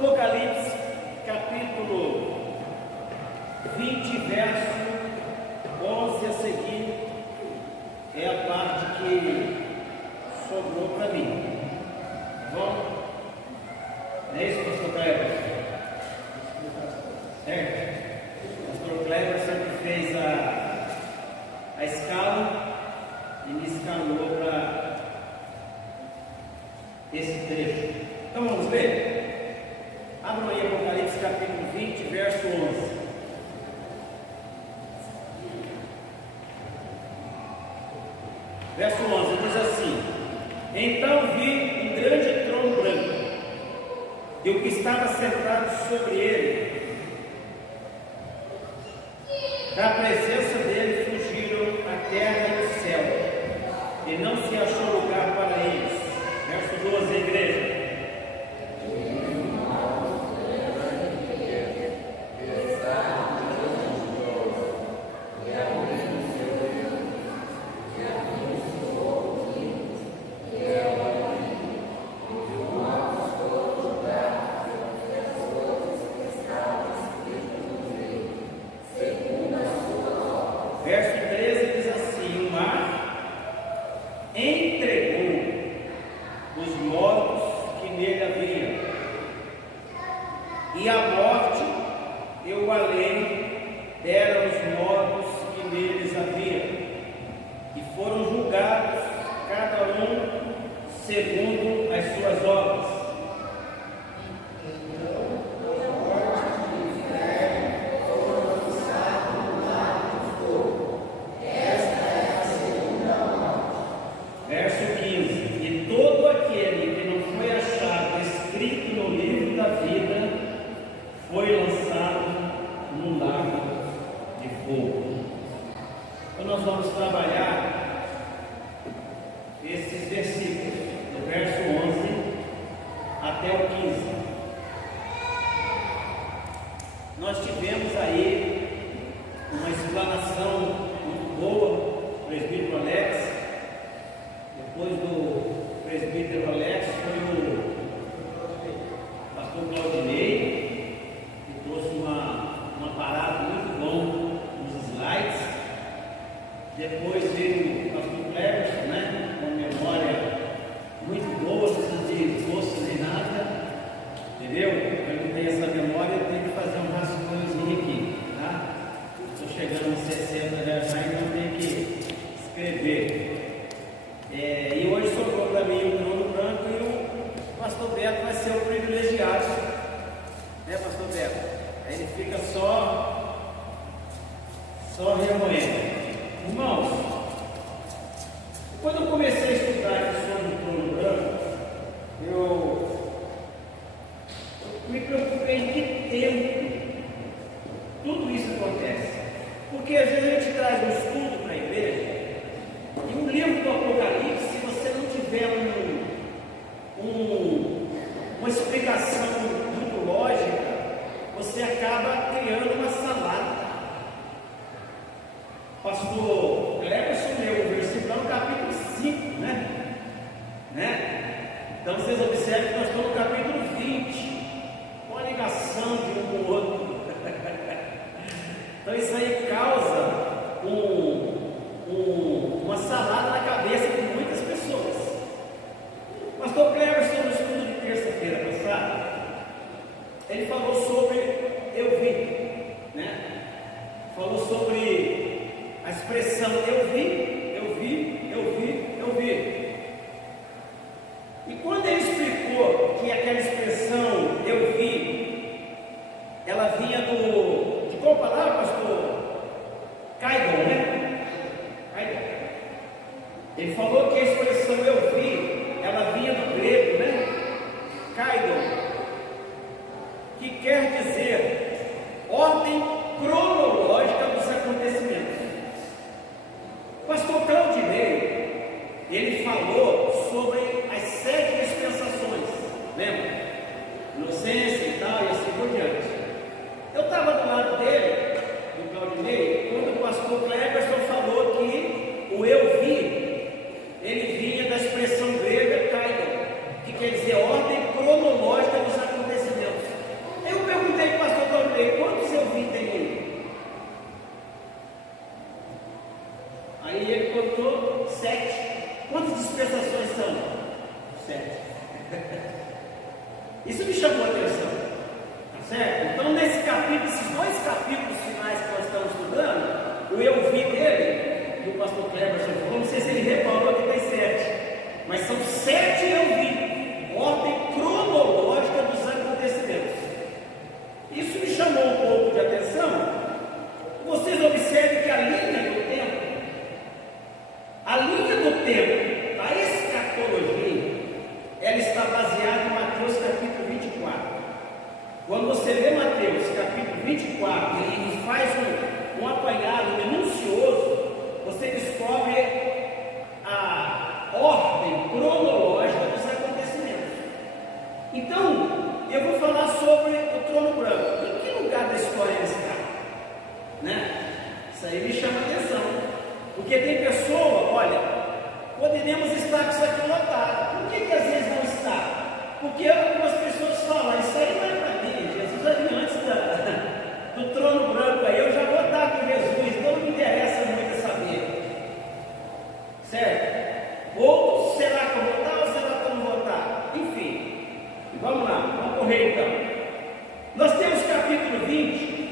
Apocalipse, capítulo 20, verso 11 a seguir, é a parte que sobrou para mim. Tá bom? Não é isso, pastor Kleber? Certo? O pastor Kleber sempre fez a escala e me escalou para esse trecho. Então vamos ler? Abram aí Apocalipse capítulo 20, verso 11. Verso 11 diz assim: Então vi um grande trono branco, e o que estava sentado sobre ele, da presença dele fugiram a terra e o céu, e não se achou lugar para eles. Verso 12, igreja. Verso 13 diz assim: O mar entregou os mortos que nele havia, e a morte e o além deram os mortos que neles havia, e foram julgados cada um segundo as suas obras. Verso 15: E todo aquele que não foi achado escrito no livro da vida foi lançado no lago de fogo. Então nós vamos trabalhar esses versículos, do verso 11 até o 15. Nós tivemos aí uma explanação muito boa do presbítero Alex. Depois do presbítero Alex foi o pastor Claudinei, que trouxe uma parada muito bom nos slides. Depois veio o pastor Cleberson, né, com memória muito boa, não precisa de esboço nem nada, entendeu? Eu não tenho essa memória, eu tenho que fazer um rascunhozinho aqui, tá? Estou chegando aos 60 já, então tenho que escrever. E hoje sobrou para mim o trono branco e o pastor Beto vai ser o privilegiado, né, pastor Beto? Aí ele fica só remoendo. Irmãos, quando eu comecei a estudar aqui sobre o trono branco, eu me preocupei em que tempo tudo isso acontece. Porque às vezes a gente traz um estudo para a igreja, e um livro do Apocalipse, se você não tiver uma explicação muito lógica, você acaba criando uma salada. Pastor Cleberson leu o versículo no capítulo 5, né? Então vocês observem que nós estamos no capítulo 20, com a ligação de um com o outro. Então isso aí causa uma salada na cabeça de muitas pessoas. O pastor Cleberson, no estudo de terça-feira passada, ele falou sobre eu vi, né? Falou sobre a expressão eu vi, eu vi, eu vi, eu vi. E quando ele explicou que aquela expressão eu vi, ela vinha de qual palavra, pastor? Caidon, né? Isso me chamou a atenção, tá certo? Então, nesse capítulo, esses 2 capítulos finais que nós estamos estudando, o eu vi dele, que o pastor Kleber falou, não sei se ele reparou que tem 7, mas são 7 eu vi, ordem cronológica dos acontecimentos. Isso me chamou um pouco de atenção. Vocês observem que a linha do tempo da escatologia, ela está baseada em Mateus capítulo 24. Quando você lê Mateus capítulo 24 e faz um apanhado minucioso, você descobre a ordem cronológica dos acontecimentos. Então, eu vou falar sobre o trono branco. Em que lugar da história ele está? Isso aí me chama a atenção, porque tem pessoa, olha, poderíamos estar com isso aqui lotado. Por que às vezes não está? Porque algumas pessoas falam, isso aí não é para mim, Jesus ali antes do trono branco aí, eu já vou estar com Jesus, então não me interessa muito saber, certo? Ou será que eu vou estar ou será que eu não vou estar? Enfim, vamos lá, vamos correr então. Nós temos capítulo 20,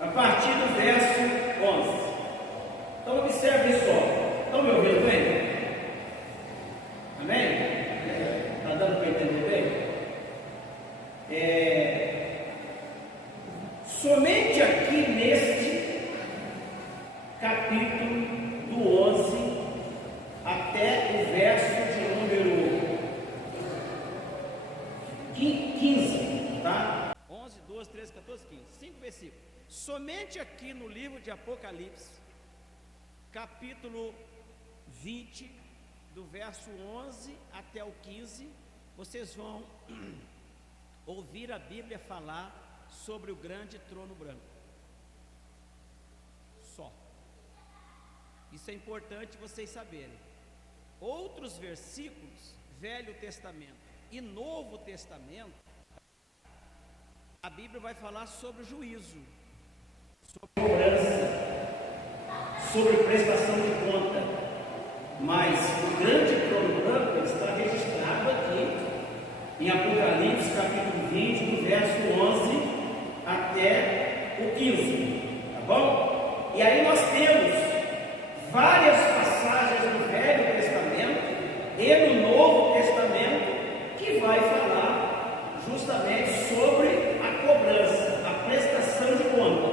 a partir do verso 11. Então observe só. Estão me ouvindo bem? Amém? Está dando para entender bem? Somente aqui neste capítulo do 11 até o verso de número 15, tá? 11, 12, 13, 14, 15, 5 versículos. Somente aqui no livro de Apocalipse, capítulo 20, do verso 11 até o 15, vocês vão ouvir a Bíblia falar sobre o grande trono branco. Só. Isso é importante vocês saberem. Outros versículos, Velho Testamento e Novo Testamento, a Bíblia vai falar sobre o juízo, sobre cobrança, sobre prestação de conta, mas o grande trono branco está registrado aqui em Apocalipse capítulo 20, do verso 11 até o 15, tá bom? E aí nós temos várias passagens do Velho Testamento e no Novo Testamento que vai falar justamente sobre a cobrança, a prestação de conta.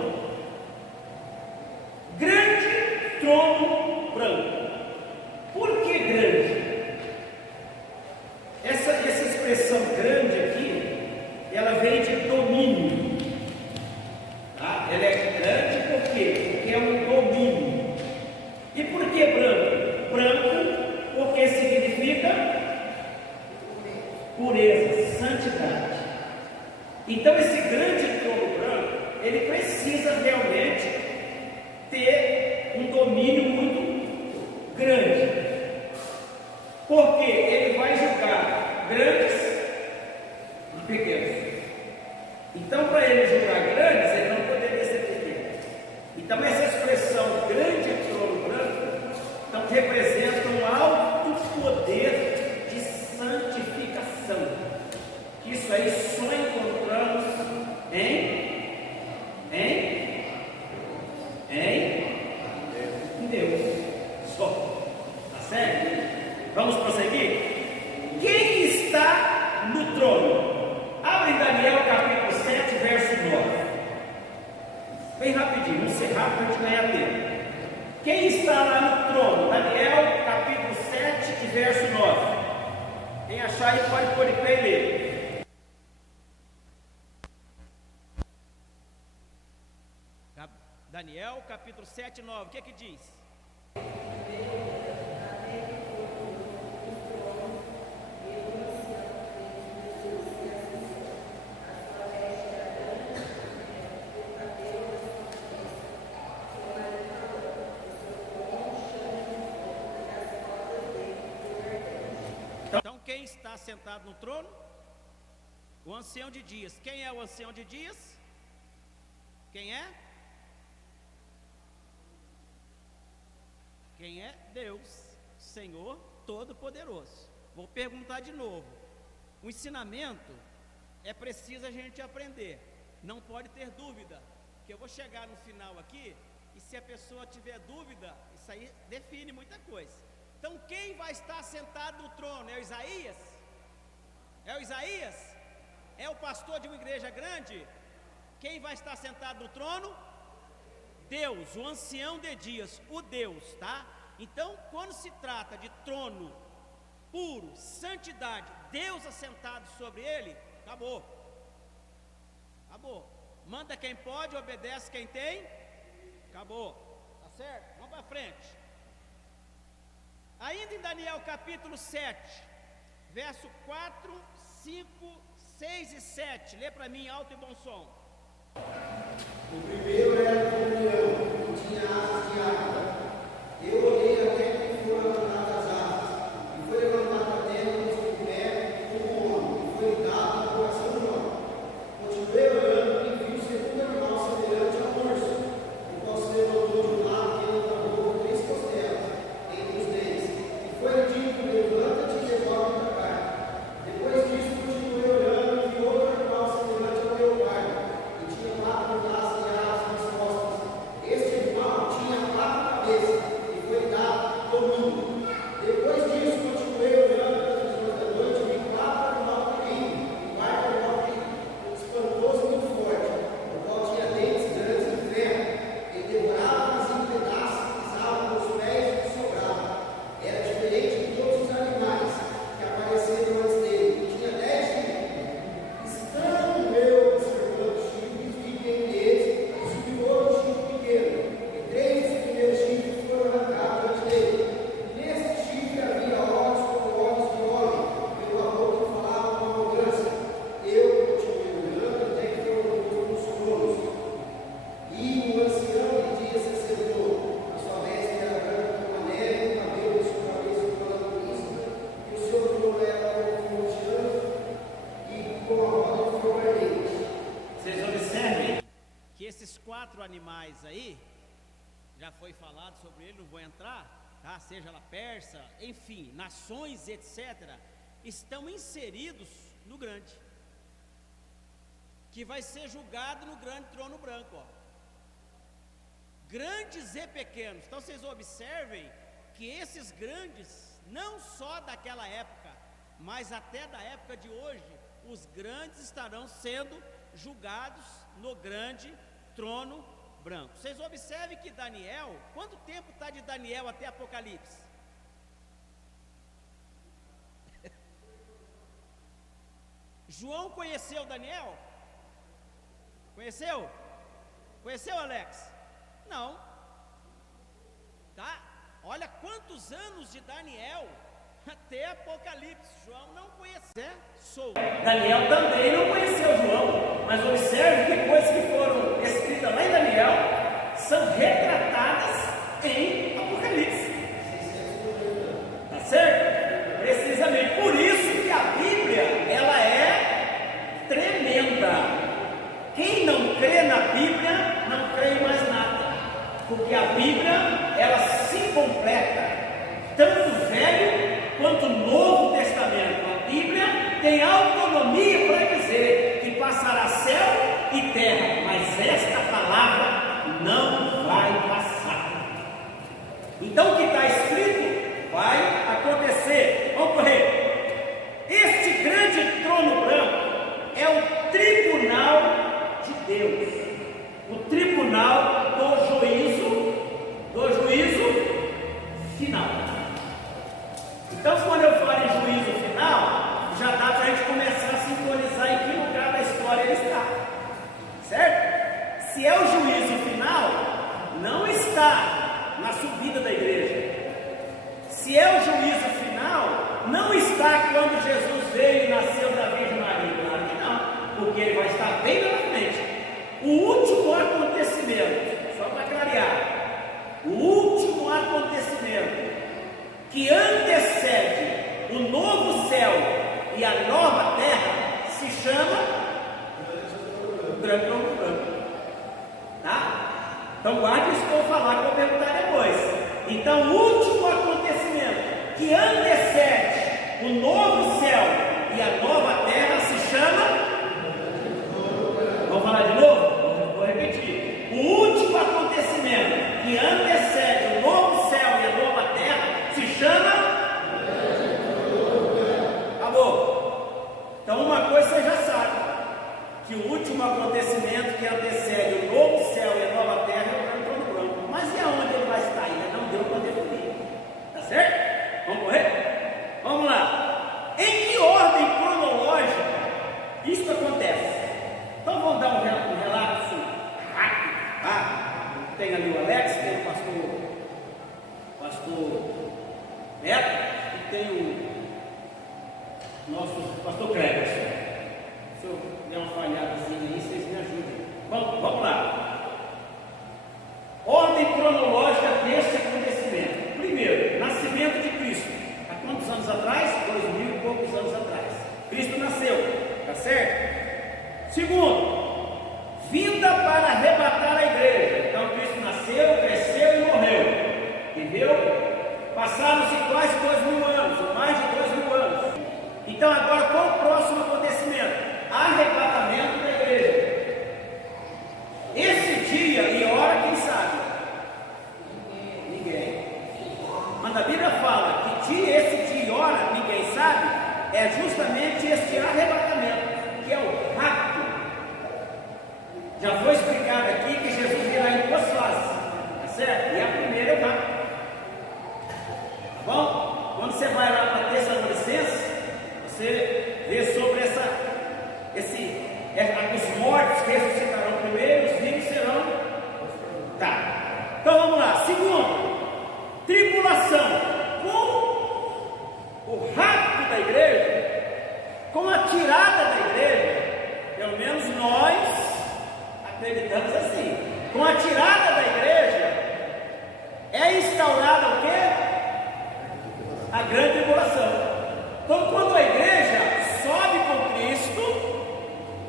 Grande trono branco. Por que grande? Essa expressão grande aqui, ela vem de domínio. Tá? Ela é grande por quê? Porque é um domínio. E por que branco? Branco porque significa pureza, santidade. Então esse grande trono branco, ele precisa realmente ter um domínio muito grande, porque ele vai julgar grandes e pequenos. Então, para ele julgar grandes, ele não poderia ser pequeno. Então, essa expressão grande trono branco, então, representa um alto poder de santificação. Isso aí só encontramos em Deus. Só. Tá certo? Vamos prosseguir? Quem está no trono? Abre em Daniel capítulo 7, verso 9. Bem rapidinho, vamos ser rápido para a gente ganhar tempo. Quem está lá no trono? Daniel capítulo 7, verso 9. Quem achar aí pode pôr em pé e ler. Daniel capítulo 7, 9, o que é que diz? Então quem está sentado no trono? O ancião de dias. Quem é o ancião de dias? Quem é? Quem é? Deus, Senhor Todo-Poderoso. Vou perguntar de novo. O ensinamento é preciso a gente aprender, não pode ter dúvida, que eu vou chegar no final aqui, e se a pessoa tiver dúvida, isso aí define muita coisa. Então quem vai estar sentado no trono? É o Isaías? É o Isaías? É o pastor de uma igreja grande? Quem vai estar sentado no trono? Deus, o ancião de dias, o Deus, tá? Então quando se trata de trono puro, santidade, Deus assentado sobre ele, acabou. Acabou. Manda quem pode, obedece quem tem. Acabou. Tá certo? Vamos para frente. Ainda em Daniel capítulo 7, verso 4, 5, 6 e 7. Lê para mim alto e bom som. O primeiro era como leão, que tinha asas de águia. Eu olhei até que foram levantadas as asas, e foi levantado a terra de pé como um homem, e foi dado no coração do homem. Continuei olhando e vi o segundo animal semelhante a um urso, o qual se levantou de um lado e ele levou 3 costelas entre os dentes, e foi dito: levanta-te e resolve da carne. Depois disso, continuei olhando e vi outro animal semelhante ao leopardo, e tinha 4 braços e asas nas costas. Este animal tinha 4 cabeças, e foi dado domínio. Depois disso, continuei olhando nas visões da noite e vi 4 animais terríveis, o quarto animal espantoso e muito forte, o qual tinha dentes grandes de ferro. Ele devorava-os em pedaços e pisava com os pés e sobrava. Era diferente de todos os animais que apareceram antes dele. Tinha 10 chifres. Estando eu observando os chifres, vi que entre eles subiu outro chifre pequeno, e 3 dos primeiros chifres foram arrancados diante dele. Neste chifre havia olhos como olhos de homem, pela boca que falava com arrogância. Eu continuei olhando até que foram todos os tronos. E o ancião de dias se assentou. A sua veste era branca como a neve, o cabelo de sua cabeça como a lâmpada, e o seu trono era como um oceano, e com a roda de fogo ardente. Vocês observem que esses 4 animais aí, já foi falado sobre ele, não vou entrar, tá? Seja lá persa, enfim, nações, etc., estão inseridos no grande, que vai ser julgado no grande trono branco, ó. Grandes e pequenos. Então vocês observem que esses grandes, não só daquela época, mas até da época de hoje, os grandes estarão sendo julgados no grande trono branco. Vocês observem que Daniel, quanto tempo está de Daniel até Apocalipse? João conheceu Daniel? Conheceu? Conheceu, Alex? Não. Tá? Olha quantos anos de Daniel até Apocalipse. João não conheceu. Daniel também não conheceu João, mas observe que coisas que foram escritas lá em Daniel são retratadas em Apocalipse. Tá certo? Precisamente por isso que a Bíblia, ela é tremenda. Quem não crê na Bíblia, não crê em mais nada, porque a Bíblia, ela se completa, tanto o Velho quanto o Novo Testamento. A Bíblia tem autonomia para dizer que passará céu e terra, mas esta palavra não vai passar. Então o que está escrito vai acontecer. Vamos correr. Este grande trono branco é o tribunal de Deus, o tribunal do juízo final. Então, quando eu falo em juízo final, já dá para a gente começar a sintonizar em que lugar da história ele está, certo? Se é o juízo final, não está na subida da igreja. Se é o juízo final, não está quando Jesus veio e nasceu da Virgem Maria. Claro que não, porque ele vai estar bem lá na frente. O último acontecimento, só para clarear, o último acontecimento que antecede o novo céu e a nova terra se chama o grande trono branco. Tá? Então guarde isso que eu vou falar, que eu vou perguntar depois. Então o último acontecimento que antecede o novo céu e a nova de novo? Vou repetir. O último acontecimento que antecede o novo céu e a nova terra se chama... Acabou. Então uma coisa você já sabe, que o último acontecimento que antecede o novo céu e a nova terra é o trono branco. Mas e aonde ele vai estar? Ainda não deu para definir. Tá certo? Vamos correr? Vamos lá. Em que ordem cronológica isso acontece? Então vamos dar um relato rápido. Tem ali o Alex, tem o pastor Neto e tem o nosso pastor Cleber. Se eu der uma falhadazinha aí, vocês me ajudem. Vamos lá. Ordem cronológica deste acontecimento. Primeiro, nascimento de Cristo. Há quantos anos atrás? 2000 e poucos anos atrás. Cristo nasceu, tá certo? Segundo, vinda para arrebatar a igreja. Então Cristo nasceu, cresceu e morreu. Entendeu? Passaram-se quase 2000 anos, ou mais de 2000 anos. Então agora qual o próximo acontecimento? Arrebatamento da igreja. Esse dia e hora, quem sabe? Ninguém. Mas a Bíblia fala que esse dia e hora, ninguém sabe, é justamente esse arrebatamento, que é o rapto. Já foi explicado aqui que Jesus virá em duas fases, tá certo? E a primeira é o rapto. Tá bom? Quando você vai lá para Tessalonicenses, você vê sobre os mortos que ressuscitarão primeiro, os vivos serão. Tá. Então vamos lá. Segundo, tribulação. Com o rapto da igreja, com a tirada da igreja, pelo menos nós acreditamos assim. Com a tirada da igreja, é instaurada o quê? A grande tribulação. Então, quando a igreja sobe com Cristo,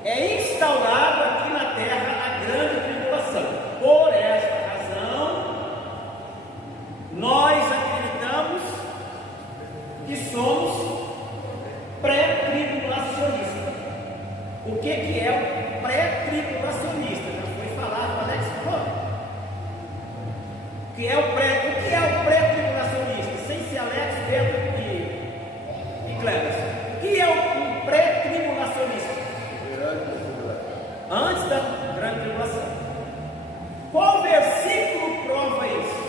é instaurado aqui na terra a grande tribulação. Por esta razão, nós acreditamos que somos pré-tribulacionistas. O que é o pré-tribulacionista? Já foi falado, o Alex falou. O que é o pré-tribulacionista? Sem ser Alex, Pedro e Cleberson. O que é o pré-tribulacionista? Antes da grande tribulação. Qual versículo prova isso?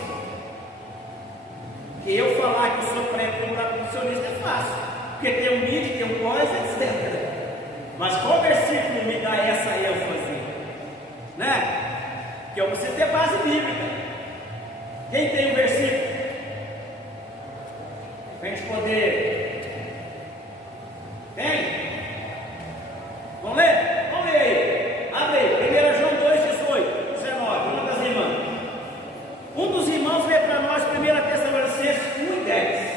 Que eu falar que eu sou pré-tribulacionista é fácil, porque tem um mid, tem um pós, etc. Mas qual versículo me dá essa ênfase? Né? Que é você ter base bíblica. Quem tem um versículo? Para a gente poder. Tem? Vamos ler? Vamos ler aí. Abre aí. 1 João 2, 18, 19. Uma das irmãs. Um dos irmãos lê para nós 1 Tessalonicenses 1 e 10.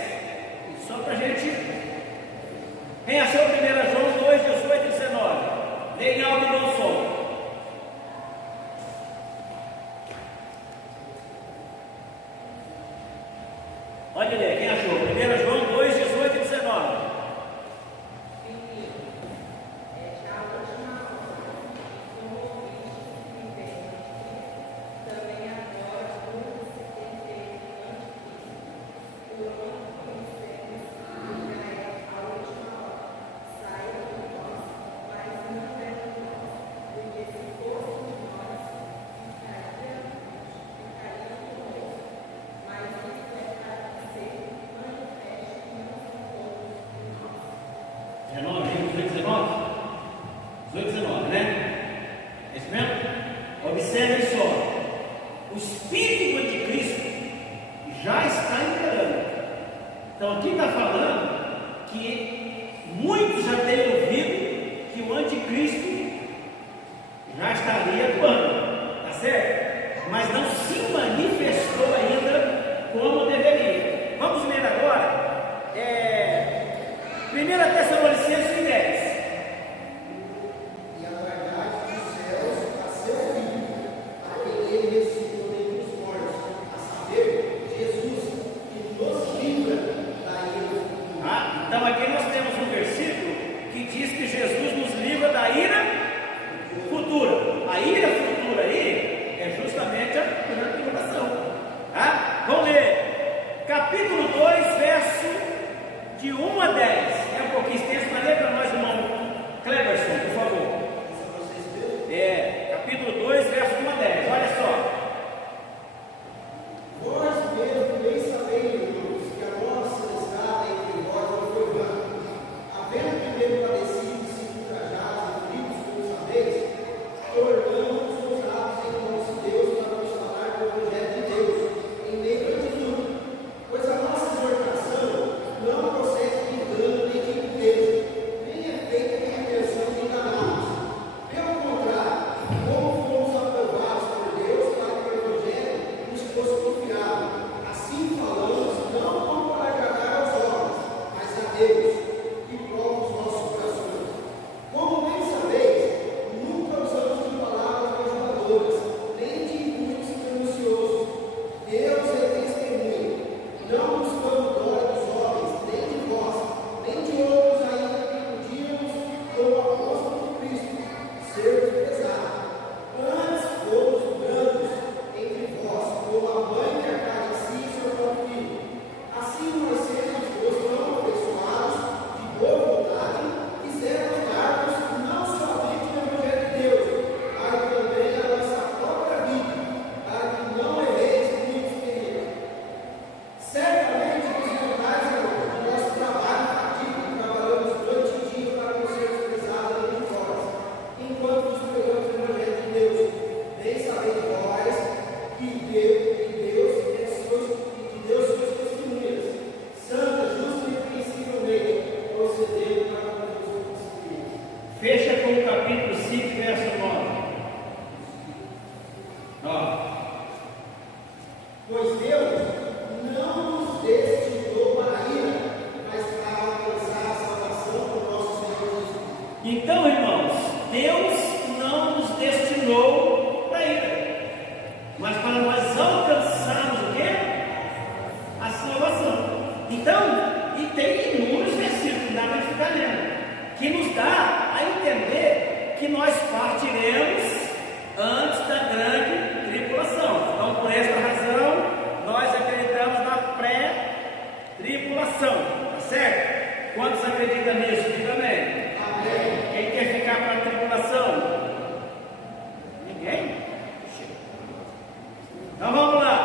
Só para a gente. Quem achou 1 João 2, 18 e 19? Lê em alto e bom som. Pode ler, quem achou? 1 João 2, 18 e 19. A do 1 a 10. É um pouquinho extenso, mas lê para nós, irmão Cleverson, por favor. Capítulo 2, verso 1 a 10. Olha só. Vós mesmo bem sabeis, irmãos, que a nossa estrada entre vós não foi vã. Havendo primeiro padecido, sido ultrajados, aflitos, como sabeis, tornamos ousados em nosso Deus para nos falar do Evangelho de Deus, em meio a tudo. Pois a nossa exortação não procede de engano nem de impureza, nem é feita com a intenção de enganá-los. Pelo contrário, como fomos aprovados por Deus para que o Evangelho nos fosse confiado, assim falamos, não como para agradar aos homens, mas a Deus, que prova os nossos corações. Como bem sabeis, nunca usamos de palavras bajuladoras, nem de injúrios perniciosos. Deus é testemunha. Não buscamos glória dos homens, nem de vós, nem de outros ainda que podíamos, como apóstolo de Cristo, ser desprezado. Antes fomos brandos entre vós, como a mãe que acaricia seu próprio filho. Assim nós sendo tão abençoados, de boa vontade, quisemos dar-vos não somente o Evangelho de Deus, mas também a nossa própria vida, para que não erreis muito experiência. Certamente vos lembrrais do nosso trabalho e fadiga, que trabalhamos noite e dia para não ser desprezados nem de vós, enquanto vos pregamos o Evangelho de Deus. Bem sabeis vós que Deus sois testemunhas, santa, justa e irrepreensivelmente, procedendo para com vos experiência. Fecha com o capítulo 5, verso 9. Ó. Pois Deus não nos destinou para a ira, mas para alcançar a salvação por nosso Senhor Jesus. Então, irmãos, Deus não nos destinou para ira, mas para nós alcançarmos o quê? A salvação. Então, e tem inúmeros versículos, dá para ficar lendo, que nos dá a entender que nós partiremos antes da grande tribulação. Então, por esta razão, nós acreditamos na pré-tribulação, tá certo? Quantos acreditam nisso? Diga amém. Amém. Quem quer ficar para a tribulação? Ninguém? Então vamos lá.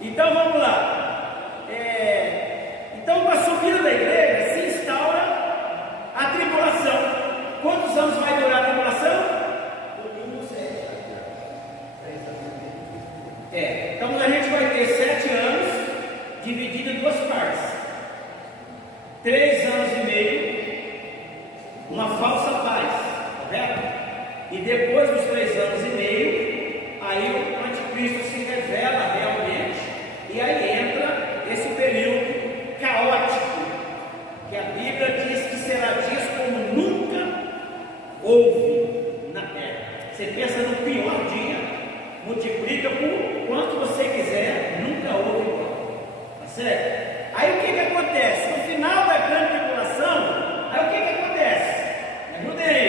Então vamos lá. Então, com a subida da igreja, se instaura a tribulação. Quantos anos vai durar a tribulação? Domingo 7. Então a gente vai ter 7 anos, dividido em duas partes. 3 anos e meio, uma falsa paz, correto? E depois dos 3 anos e meio, aí o anticristo se revela realmente, e aí entra esse período caótico, que a Bíblia diz que será dias como nunca houve na terra. Você pensa no pior dia, multiplica por quanto você quiser, nunca houve igual, tá certo? Aí o que acontece? No final da grande tribulação, aí o que acontece? Me ajudem aí.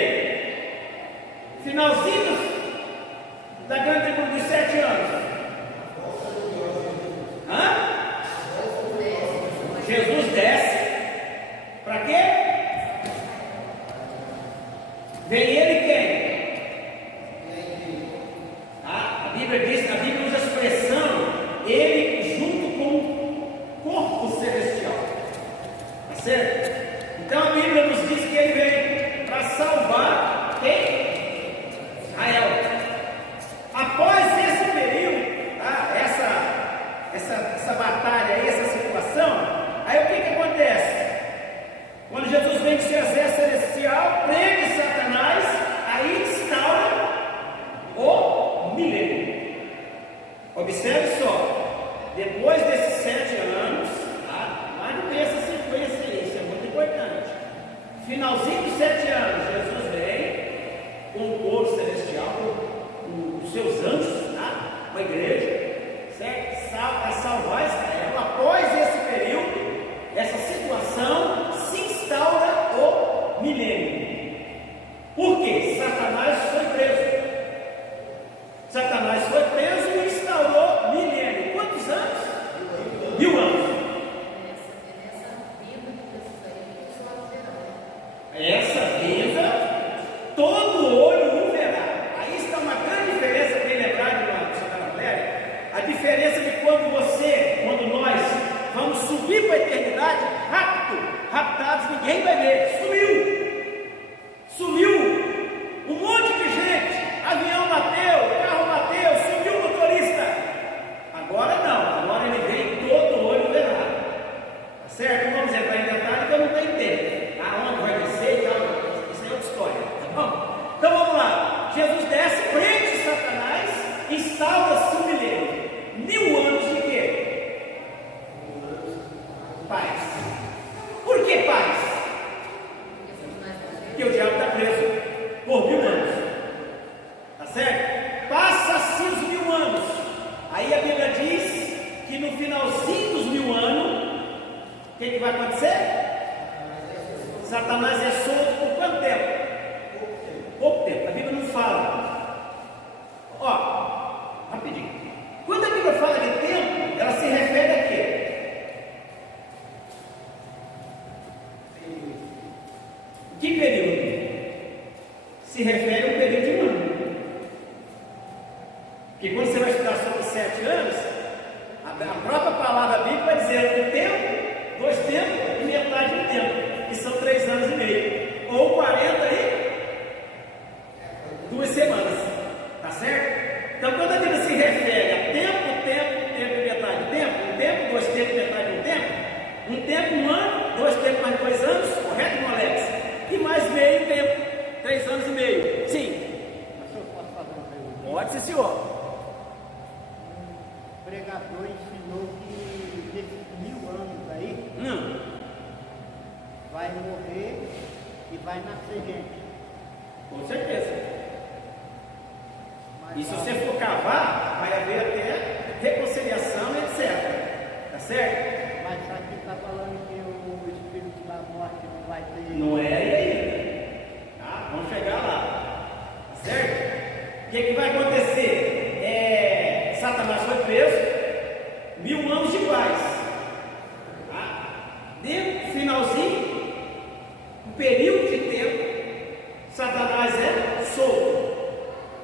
Finalzinho da grande tribulação dos 7 anos. Jesus desce. Para quê? Vem ele quem? A Bíblia diz, a Bíblia usa a expressão ele junto com o corpo celestial. Tá certo? Então a Bíblia nos diz que ele vem para salvar quem? Israel. Após esse período, essa batalha aí, essa situação, aí o que acontece? Quando Jesus vem com seu exército celestial, prende Satanás, aí instaura o milênio. Observe só, depois desses 7 anos, mas não tem essa sequência aí, isso é muito importante. Finalzinho dos 7 anos, Jesus vem com o povo celestial, com os seus anjos, com a igreja, certo? Para salvar Israel. Após esse período, essa situação, se instaura o milênio. Por quê? Satanás foi preso. Satanás foi preso e instaurou milênio. Quantos anos? 1000 anos. Essa vinda, todo olho o verá. Aí está uma grande diferença, bem lembrado na Missionária Valéria, a diferença de quando nós vamos subir para a eternidade, raptados, ninguém vai ver, sumiu, um monte de gente, avião bateu, carro bateu, sumiu o motorista. Agora não, agora ele vem, todo olho verá. Tá certo? Não vamos entrar em detalhe que eu não tenho tempo. Aonde vai descer e tal, isso é outra história, tá bom? Então vamos lá, Jesus desce, prende Satanás, instaura-se um milênio. 1000 anos de quê? Paz. Por que paz? Porque o diabo está preso por 1000 anos, tá certo? Passa-se os 1000 anos, aí a Bíblia diz que no finalzinho dos 1000 anos, o que vai acontecer? Satanás é solto por quanto tempo? Pouco tempo. A Bíblia não fala. Ó, rapidinho. Quando a Bíblia fala de tempo, ela se refere a quê? Que período? Se refere a um período de 1 ano. Porque quando você vai estudar sobre 7 anos, a própria palavra bíblica vai dizer um tempo, 2 tempos e metade de um tempo, que são 3 anos e meio, ou 42 semanas, tá certo? Então quando a Bíblia se refere a tempo e metade de tempo, um tempo, 2 tempos, metade de um tempo, 1 ano, 2 tempos mais 2 anos, correto, irmão Alex? E mais meio tempo, 3 anos e meio, sim. Pode ser, senhor. O pregador ensinou que nesses 1000 anos aí, vai morrer e vai nascer gente. Com certeza. E se você for cavar, vai haver até reconciliação, etc. Tá certo? Mas aqui está falando que o espírito da morte não vai ter. Não é aí. Tá? Vamos chegar lá. Tá certo? O que vai acontecer? Satanás foi preso, 1000 anos iguais. Tá? No finalzinho, um período de tempo, Satanás é solto.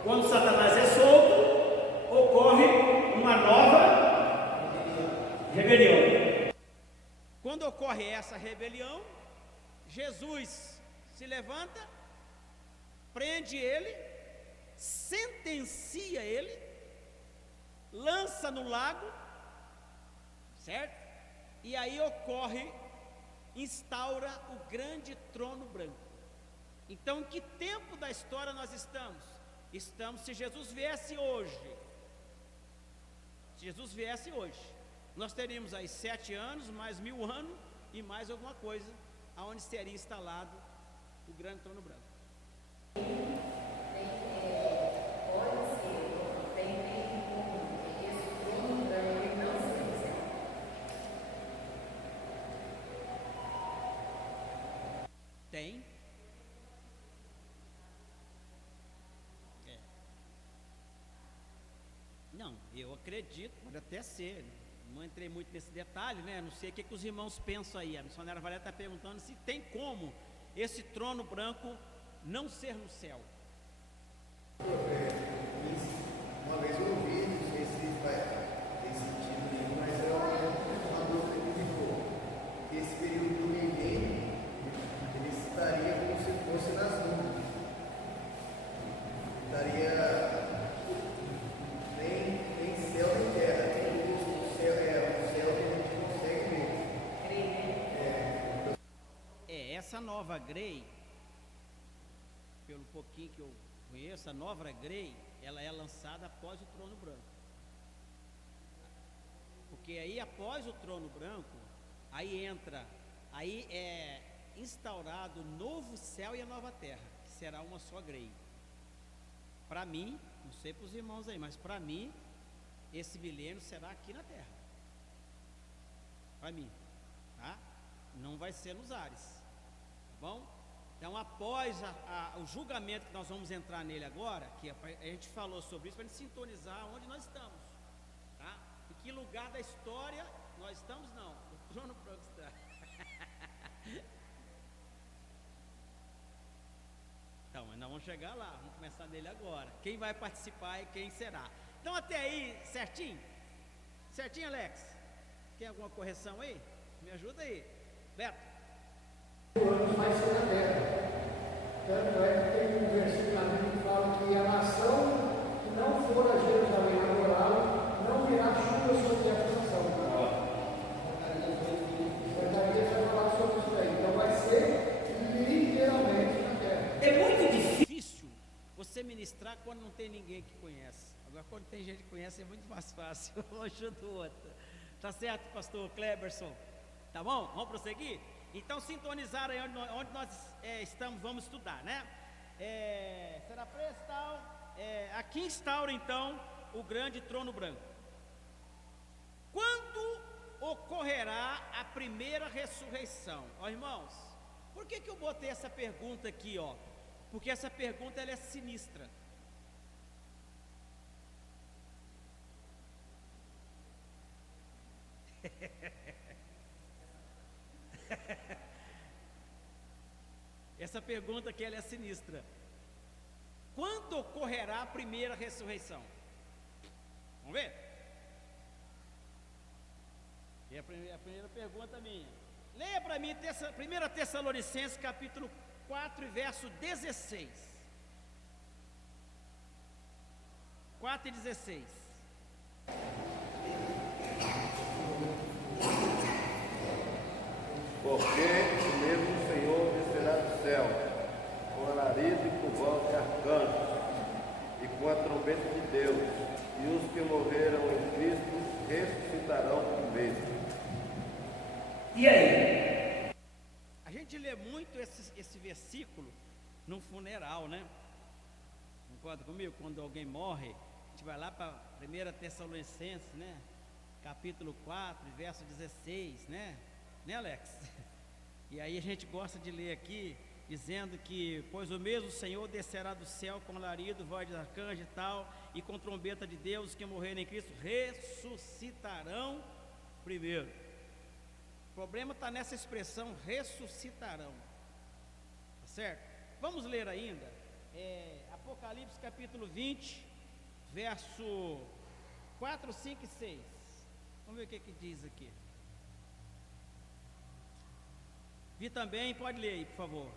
Quando Satanás é solto, ocorre uma nova rebelião. Quando ocorre essa rebelião, Jesus se levanta, prende ele, sentencia ele, lança no lago, certo? E aí instaura o grande trono branco. Então, em que tempo da história nós estamos? Se Jesus viesse hoje, nós teríamos aí 7 anos, mais 1000 anos e mais alguma coisa, aonde seria instalado o grande trono branco. Tem. Não, eu acredito, pode até ser. Não entrei muito nesse detalhe, né? Não sei o que os irmãos pensam aí. A missionária Valéria está perguntando se tem como esse trono branco não ser no céu. Uma vez eu ouvi, não sei se tem sentido nenhum, mas é uma dúvida que ficou. Que esse período do milênio, ele estaria como se fosse nas nuvens. Estaria nem céu nem terra, nem luz do céu, o céu que a gente consegue ver. Essa nova Grey, pelo pouquinho que eu conheço, a nova Grey, ela é lançada após o trono branco. Porque aí após o trono branco, aí é instaurado o novo céu e a nova terra, que será uma só Grey. Para mim, não sei para os irmãos aí, mas para mim, esse milênio será aqui na terra. Para mim, tá? Não vai ser nos ares, tá bom? Então, após o julgamento que nós vamos entrar nele agora, que a gente falou sobre isso, para a gente sintonizar onde nós estamos, tá? Em que lugar da história nós nós estamos não, o trono branco está. Então, mas nós vamos chegar lá, vamos começar dele agora. Quem vai participar e quem será. Então até aí, certinho? Certinho, Alex? Tem alguma correção aí? Me ajuda aí. Beto. Anos vai ser na terra. Tanto é que tem um versículo na Bíblia que fala que a nação que não for a Jerusalém adorá-lo, não virá chuva sobre essa nação. Zacarias vai falar sobre isso aí. Então vai ser literalmente na terra. É muito difícil você ministrar quando não tem ninguém que conhece. Agora, quando tem gente que conhece, é muito mais fácil. Um ajuda o outro. Tá certo, pastor Kleberson? Tá bom? Vamos prosseguir? Então, sintonizar aí onde nós estamos, vamos estudar, né? Será preço tal? Aqui instaura então o grande trono branco. Quando ocorrerá a primeira ressurreição? Ó, irmãos, por que eu botei essa pergunta aqui, ó? Porque essa pergunta ela é sinistra. Essa pergunta aqui ela é sinistra. Quando ocorrerá a primeira ressurreição? Vamos ver? E a primeira pergunta minha. Leia para mim 1 Tessalonicenses capítulo 4 e verso 16. 4 e 16. Porque o mesmo Senhor descerá do céu, com alarido e com voz de arcanjos, e com a trombeta de Deus, e os que morreram em Cristo ressuscitarão primeiro. E aí? A gente lê muito esse versículo num funeral, né? Concorda comigo? Quando alguém morre, a gente vai lá para 1 Tessalonicenses, né? Capítulo 4, verso 16, né? Né, Alex? E aí a gente gosta de ler aqui, dizendo que, pois o mesmo Senhor descerá do céu com alarido, voz de arcanjo e tal, e com trombeta de Deus, que morreram em Cristo, ressuscitarão primeiro. O problema está nessa expressão, ressuscitarão. Tá certo? Vamos ler ainda, Apocalipse capítulo 20, verso 4, 5 e 6. Vamos ver o que diz aqui. Vi também, pode ler aí, por favor.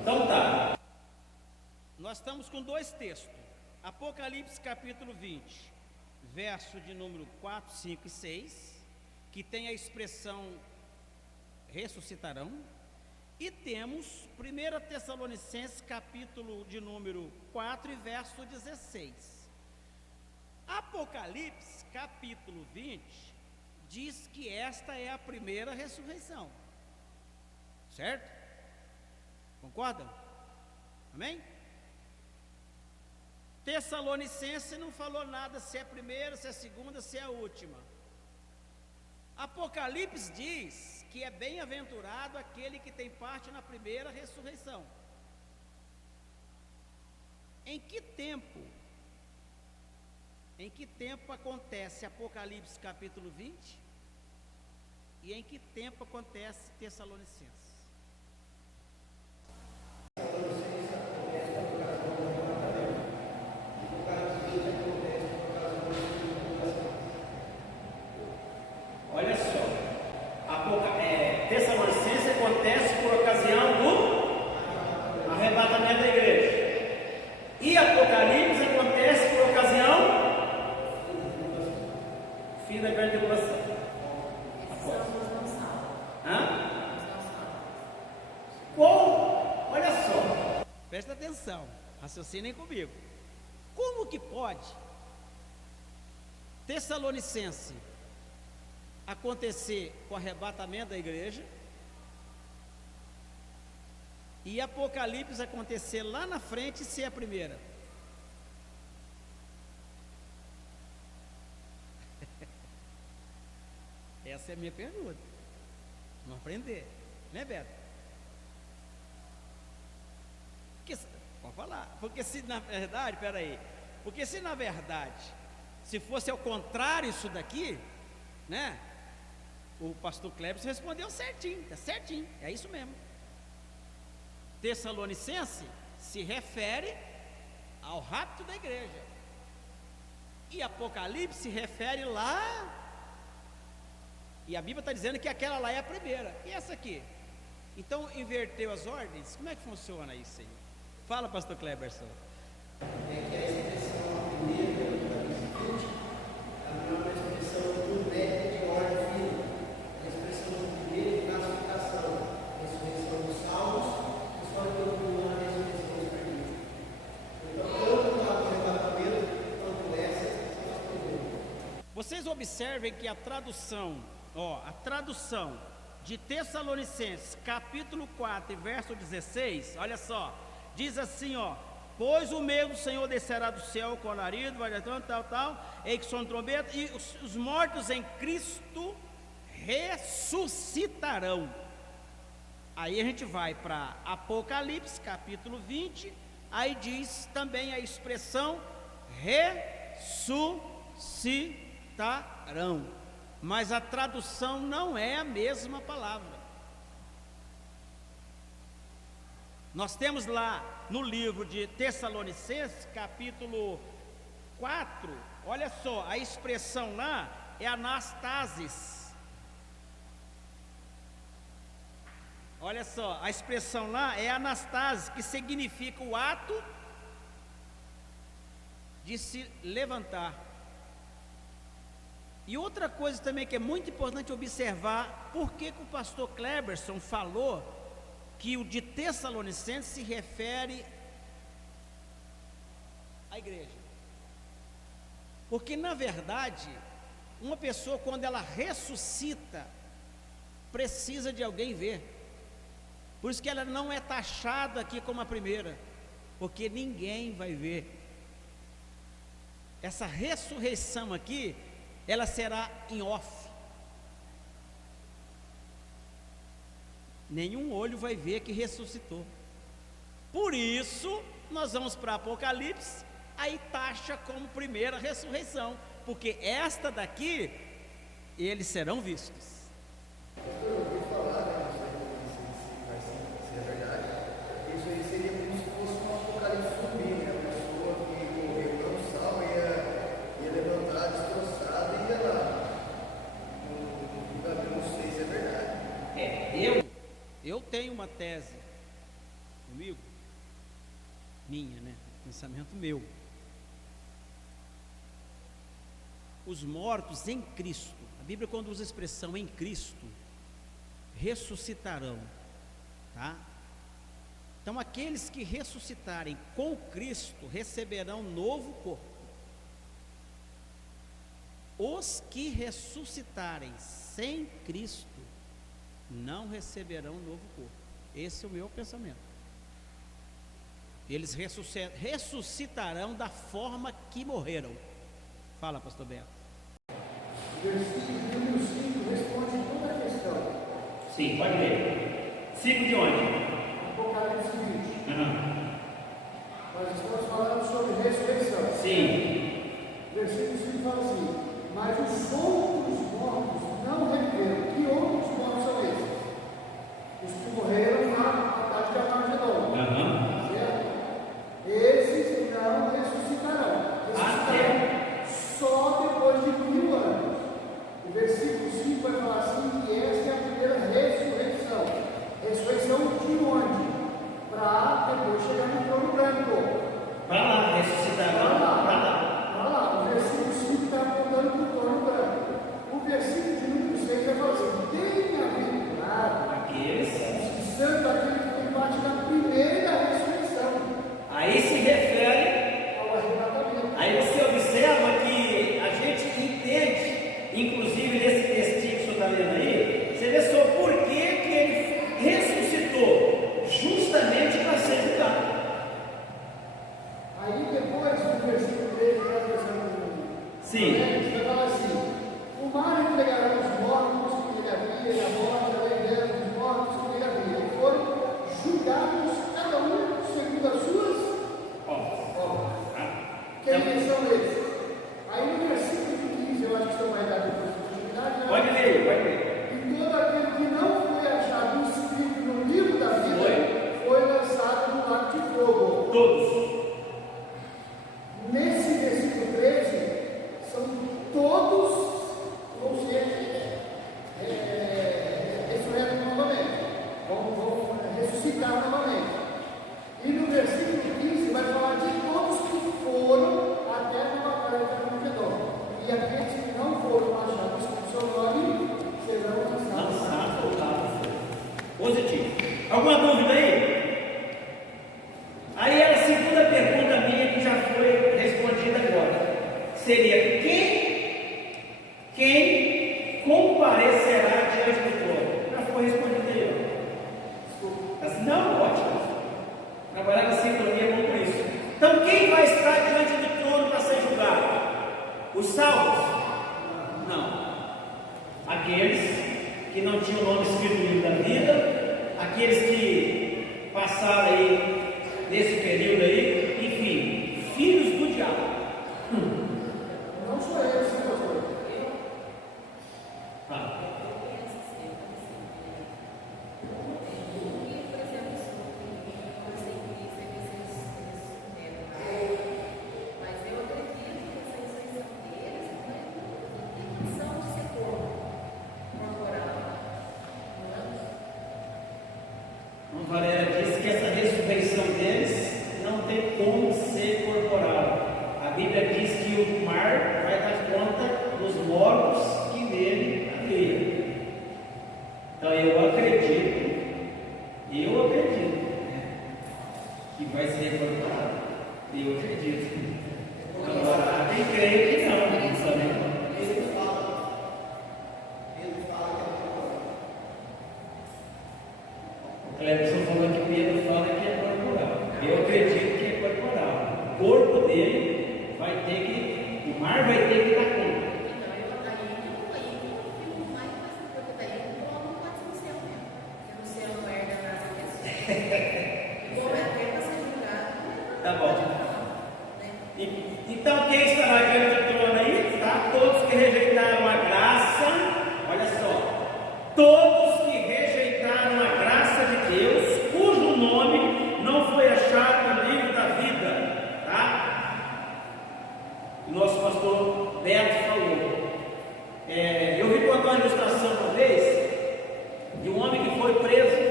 Então tá. Nós estamos com dois textos. Apocalipse capítulo 20, verso de número 4, 5 e 6, que tem a expressão ressuscitarão. E temos 1 Tessalonicenses capítulo de número 4 e verso 16. Apocalipse capítulo 20 diz que esta é a primeira ressurreição. Certo? Concordam? Amém? Tessalonicenses não falou nada se é a primeira, se é a segunda, se é a última. Apocalipse diz que é bem-aventurado aquele que tem parte na primeira ressurreição. Em que tempo acontece Apocalipse capítulo 20? E em que tempo acontece Tessalonicenses? Olha só, Tessalonicenses acontece por ocasião do arrebatamento da igreja. E Apocalipse acontece por ocasião raciocinem comigo. Como que pode Tessalonicense acontecer com o arrebatamento da igreja e Apocalipse acontecer lá na frente e ser a primeira? Essa é a minha pergunta. Vamos aprender, né, Beto? Pode falar. Porque se na verdade, peraí, porque se na verdade, se fosse ao contrário isso daqui, né? O pastor Kleber respondeu certinho, tá certinho, é isso mesmo. Tessalonicense se refere ao rapto da igreja, e Apocalipse se refere lá, e a Bíblia está dizendo que aquela lá é a primeira, e essa aqui? Então inverteu as ordens? Como é que funciona isso aí? Fala, pastor Kleberson. É que a expressão primeira do Apocalipse 20 é uma expressão do método de ordem fina, a expressão primeira de classificação, a ressurreição dos salvos, e só depois a ressurreição dos perdidos. Então, tanto o arrebatamento quanto essa são as primeiras. Vocês observem que a tradução de Tessalonicenses, capítulo 4, verso 16, olha só, diz assim, pois o mesmo Senhor descerá do céu com alarido, e que som trombeta, e os mortos em Cristo ressuscitarão. Aí a gente vai para Apocalipse, capítulo 20, aí diz também a expressão ressuscitarão. Mas a tradução não é a mesma palavra. Nós temos lá no livro de Tessalonicenses, capítulo 4, olha só, a expressão lá é anastasis. Olha só, a expressão lá é anastasis, que significa o ato de se levantar. E outra coisa também que é muito importante observar, por que o pastor Kleberson falou que o de Tessalonicenses se refere à igreja? Porque na verdade, uma pessoa quando ela ressuscita, precisa de alguém ver. Por isso que ela não é taxada aqui como a primeira, porque ninguém vai ver. Essa ressurreição aqui, ela será em off. Nenhum olho vai ver que ressuscitou. Por isso, nós vamos para Apocalipse, aí taxa como primeira ressurreição, porque esta daqui, eles serão vistos. Eu ouvi falar, não sei se é verdade, isso aí seria como se fosse um apocalipse zumbi, né? A pessoa que morreu não salva ia levantar destroçada e ia lá. Não sei se é verdade. Eu tenho uma tese comigo, minha, né? Pensamento meu. Os mortos em Cristo, a Bíblia quando usa a expressão em Cristo, ressuscitarão, tá? Então aqueles que ressuscitarem com Cristo receberão novo corpo. Os que ressuscitarem sem Cristo não receberão novo corpo. Esse é o meu pensamento. Eles ressuscitarão da forma que morreram. Fala, pastor Beto. O versículo número 5 responde toda a questão. Sim, pode ler. 5 de onde? Apocalipse 20. Uhum. Nós estamos falando sobre ressurreição. Sim. Versículo 5 fala assim: mas os outros mortos não reviveram. Que outros mortos são esses? Os que morreram na batalha de Armagedon. Uhum. Certo? Esses não ressuscitarão. Ressuscitarão só depois de 1000 anos. O versículo 5 vai falar assim: que essa é a primeira ressurreição. Ressurreição de onde? Para depois chegar no trono branco. Para lá, ressuscitarão. Para lá. Para lá. Sim. Você fala assim: o mar entregará os mortos que ele havia, e a morte além dela os mortos que ele havia. E foram julgados cada um segundo as suas obras. Quem são eles? Aí no versículo 15, eu acho que você vai dar depois de oportunidade. Pode ler, pode ler. E todo aquele que não foi achado inscrito no livro da vida foi lançado no lago de fogo. Todos. Nesse versículo 13, são todos, ou seja, ressurretam novamente, vão ressuscitar novamente. E no versículo 15 vai falar de todos que foram até a batalha de Armagedon. E aqueles que não foram achados com seu nome serão lançados. Positivo. Alguma dúvida aí? Aí a segunda pergunta minha que já foi respondida agora seria: quem comparecerá diante do trono? Já foi respondida aí. Assim, não, ótimo. Trabalhar na sintonia é bom por isso. Então, quem vai estar diante do trono para ser julgado? Os salvos? Não. Aqueles que não tinham o nome escrito no livro da vida, aqueles que passaram aí nesse período aí, enfim, filhos do diabo. Não sou eu, sim, pastor. Fala. Valéria disse que essa ressurreição deles não tem como ser corporal. A Bíblia diz que o mar vai dar conta dos mortos que nele havia. Então eu acredito que vai ser corporal. Eu acredito. Agora, quem crê que não sabe? Pedro fala que é corporal. O Cleberson falou que Pedro fala que é corporal. Eu acredito que é corporal. O corpo dele vai ter que, o mar vai ter que dar conta. Tá bom. Então quem estará diante do trono aí? Tá? Todos que rejeitaram a graça. Olha só. Todos que rejeitaram a graça de Deus, cujo nome não foi achado no livro da vida. Tá? O nosso pastor Beto falou. Eu vi contar uma ilustração uma vez de um homem que foi preso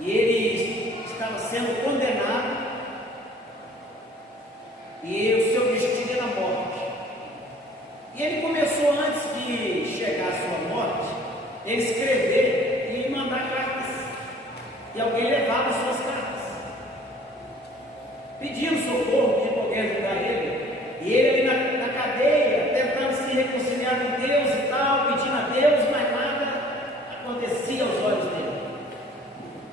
e ele estava sendo condenado e o seu destino era a morte. E ele começou, antes de chegar à sua morte, ele escrever e mandar cartas, e alguém levava as suas cartas pedindo socorro, pedindo alguém ajudar ele, e ele ali na cadeia tentando se reconciliar com Deus e tal, pedindo a Deus, mas nada acontecia aos olhos dele.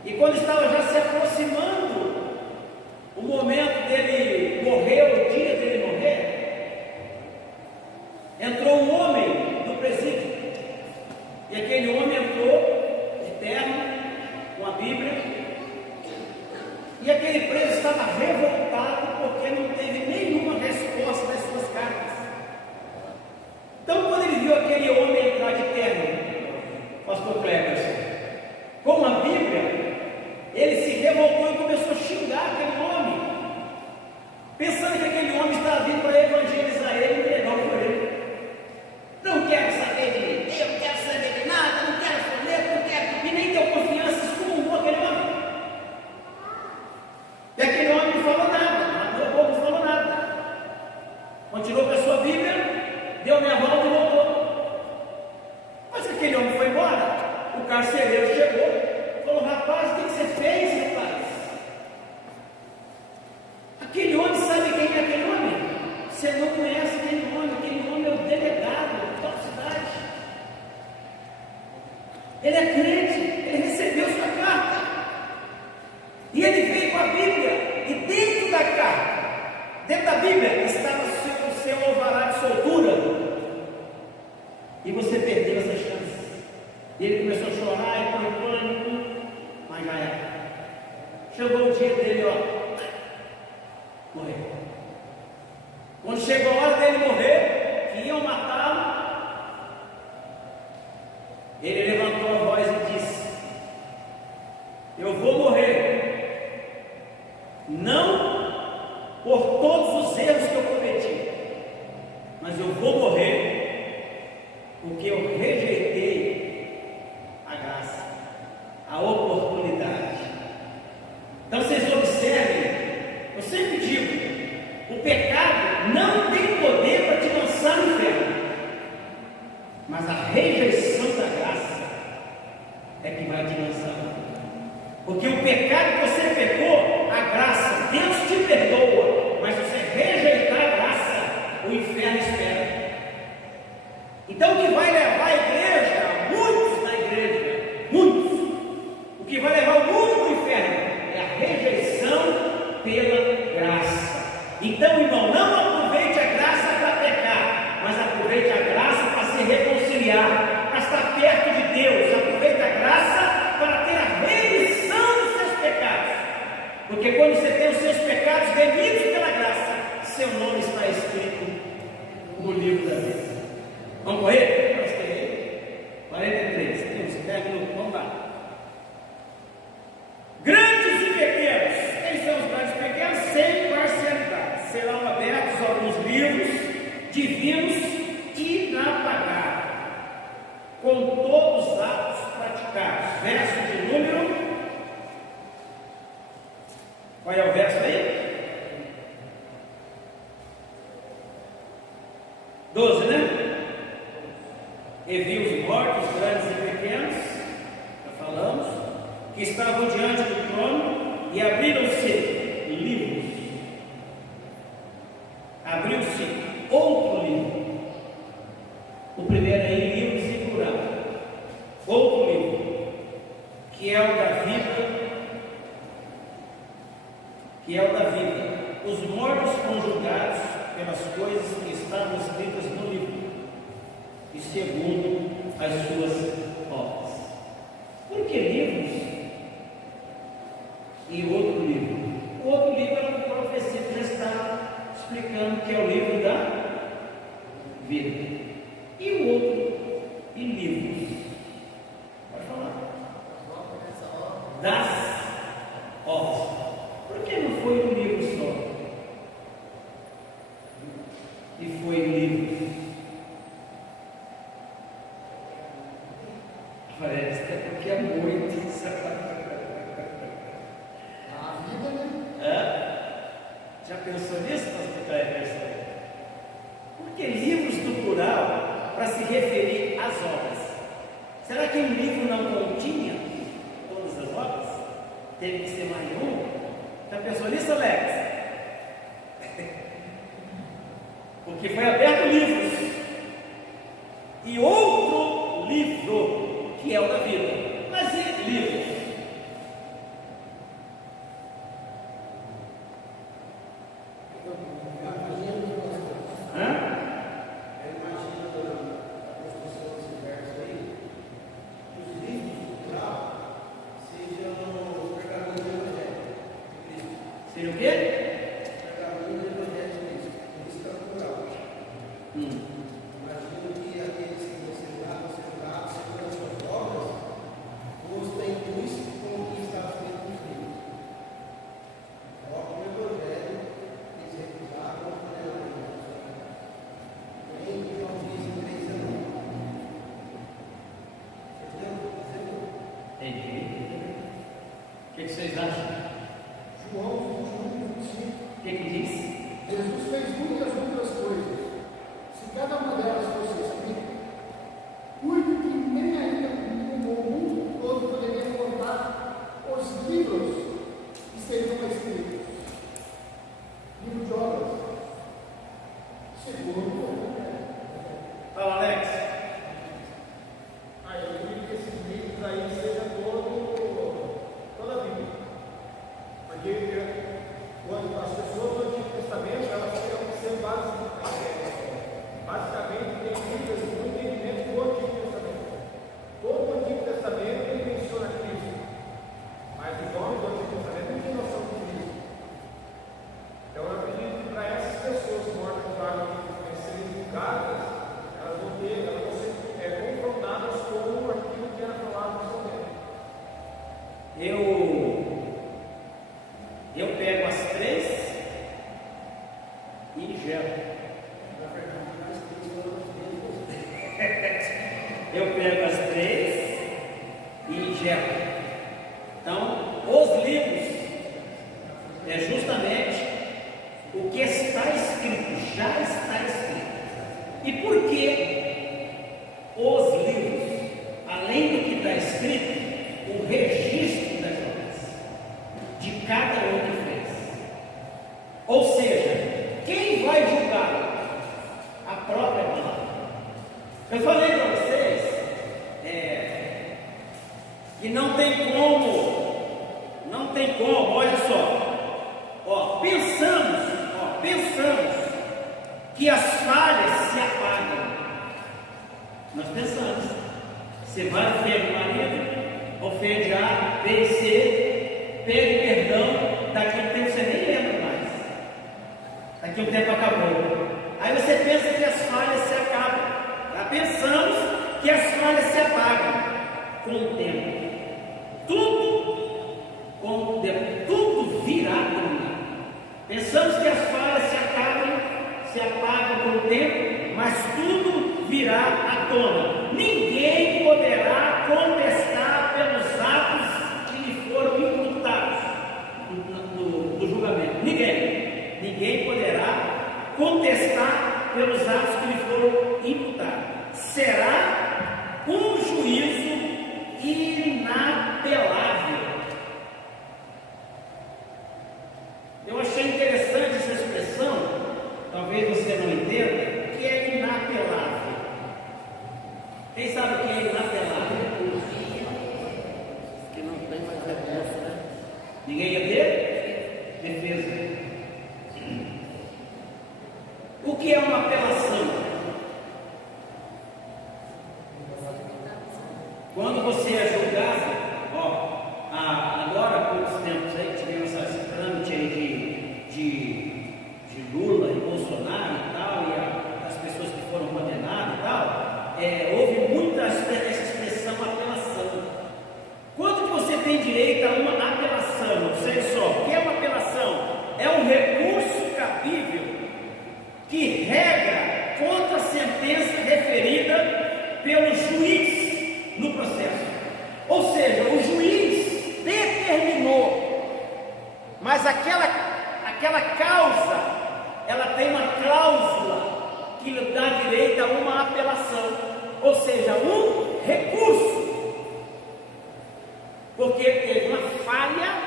E quando estava já se aproximando o momento dele morrer, o dia dele morrer, entrou um homem no presídio. E aquele homem entrou de terno, com a Bíblia, e aquele preso estava revoltado porque não teve nenhuma resposta das suas cartas. Então, quando ele viu aquele homem entrar de terno, pastor Cleberson, com a Bíblia, ele se revoltou e começou a xingar aquele homem, pensando que aquele homem estava vindo para evangelizar ele e entregar por ele. Não quero saber de Deus, não quero saber de nada, não quero saber, não quero, e nem deu confiança, excomungou aquele homem. E aquele homem não falou nada, não falou nada. Continuou com a sua Bíblia, deu minha volta e voltou. Mas aquele homem foi embora. O carcereiro chegou, falou: rapaz, o que você fez, rapaz? Aquele homem, sabe quem é aquele homem? Você não conhece aquele homem é o delegado da cidade. Ele é crente, ele recebeu sua carta. E ele veio com a Bíblia, e dentro da carta, dentro da Bíblia, estava o seu alvará de E você perdeu essa chance. E ele começou a chorar e foi em pânico, mas já era. Chegou o dia dele, ó, morreu. Quando chegou a hora dele morrer, que iam matá-lo, ele levantou a voz e disse: eu vou morrer, não por todos os erros que eu cometi, mas eu vou morrer porque eu rejeitei a graça, a oportunidade. Então vocês observem, eu sempre digo, o pecado não tem poder para te lançar no inferno, mas a rejeição da graça é que vai te lançar no inferno. Porque o pecado que você pecou, a graça, Deus te perdoa, mas se você rejeitar a graça, o inferno espera. Então o que vai levar a igreja, muitos na igreja, muitos, o que vai levar o mundo para o inferno é a rejeição pela graça. Então, irmão, não aproveite a graça para pecar, mas aproveite a graça para se reconciliar, para estar perto de Deus. Aproveite a graça para ter a remissão dos seus pecados, porque quando você tem os seus pecados remidos pela graça, seu nome está escrito no livro da vida. Vamos correr? Nós temos 43, temos 10 minutos, vamos lá. Grandes e pequenos, quem são os grandes e pequenos? Sem parcialidade, serão abertos alguns livros divinos inapagáveis, com todos os atos praticados. Verso de número, qual é o verso aí? 12, né? E vi os mortos, grandes e pequenos, já falamos, que estavam diante do trono, e abriram-se livros. Abriu-se outro livro. O primeiro aí, livro singular. Outro livro, que é o da vida, Os mortos foram julgados pelas coisas que estavam escritas no livro, e segundo as suas obras. Por que livros? E outro livro? O outro livro era uma profecia que já está explicando que é o livro da vida. E o outro? E livros? Pode falar? Das obras. Por que não foi um livro só? E foi livros? Parece que é porque é muito. A vida, né? Já pensou nisso, pastor Caio? Porque livros do plural para se referir às obras. Será que um livro não continha todas as obras? Teve que ser mais um? Já pensou nisso, Alex? Porque foi aberto livros e outro livro, que é o da vida. Mas e livros? Seria o quê? Imagino que aqueles que você dá, segundo as suas obras, os tem luz com o que está feito nos livros. O Evangelho eles recusaram a ela. Nem João diz em 3:19. Entendi. O que vocês acham? João 21:25. O que diz? Jesus fez muitas outras coisas. Se cada uma delas fosse escrita, cuide que nem ainda o mundo todo poderia contar os livros que seriam escritos. Livro de obras. Segundo. Fala, Alex. Aí eu acredito que esses livros aí seja toda a Bíblia. Porque quando as pessoas do Antigo Testamento, elas tinham que ser basicamente entendidas no entendimento do Eu pego as 3 e injeto. Então, os livros é justamente o que está escrito, já está escrito. E por que os livros, além do que está escrito, o registro das obras de cada um que fez? Ou seja, quem vai julgar? A própria palavra. Eu falei para vocês que não tem como, olha só, pensamos que as falhas se apagam. Nós pensamos, você vai ofender o marido, ofende A, B e C, pede perdão, daqui a um tempo você nem lembra mais, daqui a um tempo acabou. Aí você pensa que as falhas se acabam. Pensamos que as falhas se apagam com o tempo. Tudo virá terminar. Pensamos que as falhas se apagam com o tempo, mas tudo virá à tona. Ninguém poderá contestar pelos atos que lhe foram imputados no julgamento. Ninguém poderá contestar pelos atos que lhe foram imputados. Será um juízo inapelável. Eu achei interessante essa expressão, talvez você não entenda, que é inapelável. Quem sabe o que é inapelável? Que não tem mais recurso, né? Ninguém ia ter? Defesa. O que é uma apelação? Quando você é julgado, agora há poucos tempos aí tivemos esse trâmite aí de Lula e Bolsonaro e tal, e as pessoas que foram condenadas e tal, houve muita essa expressão apelação. Quanto que você tem direito a uma apelação? Não sei só, o que é uma apelação? É um recurso cabível que regra contra a sentença referida pelo juiz no processo. Ou seja, o juiz determinou, mas aquela causa, ela tem uma cláusula que lhe dá direito a uma apelação, ou seja, um recurso, porque teve uma falha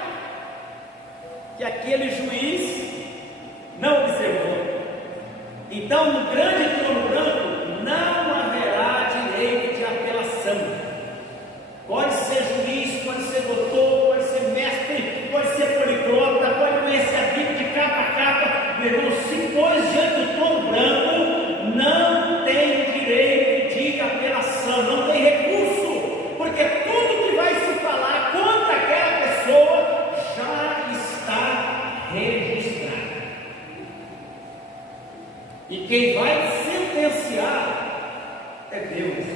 que aquele juiz não observou. Então, no grande trono branco não haverá direito de apelação. Pode ser juiz, pode ser doutor, pode ser mestre, pode ser poliglota, pode conhecer a Bíblia de capa a capa. Meu irmão, se pôs diante do trono branco, não tem direito de apelação, não tem recurso, porque tudo que vai se falar contra aquela pessoa já está registrado. E quem vai sentenciar é Deus.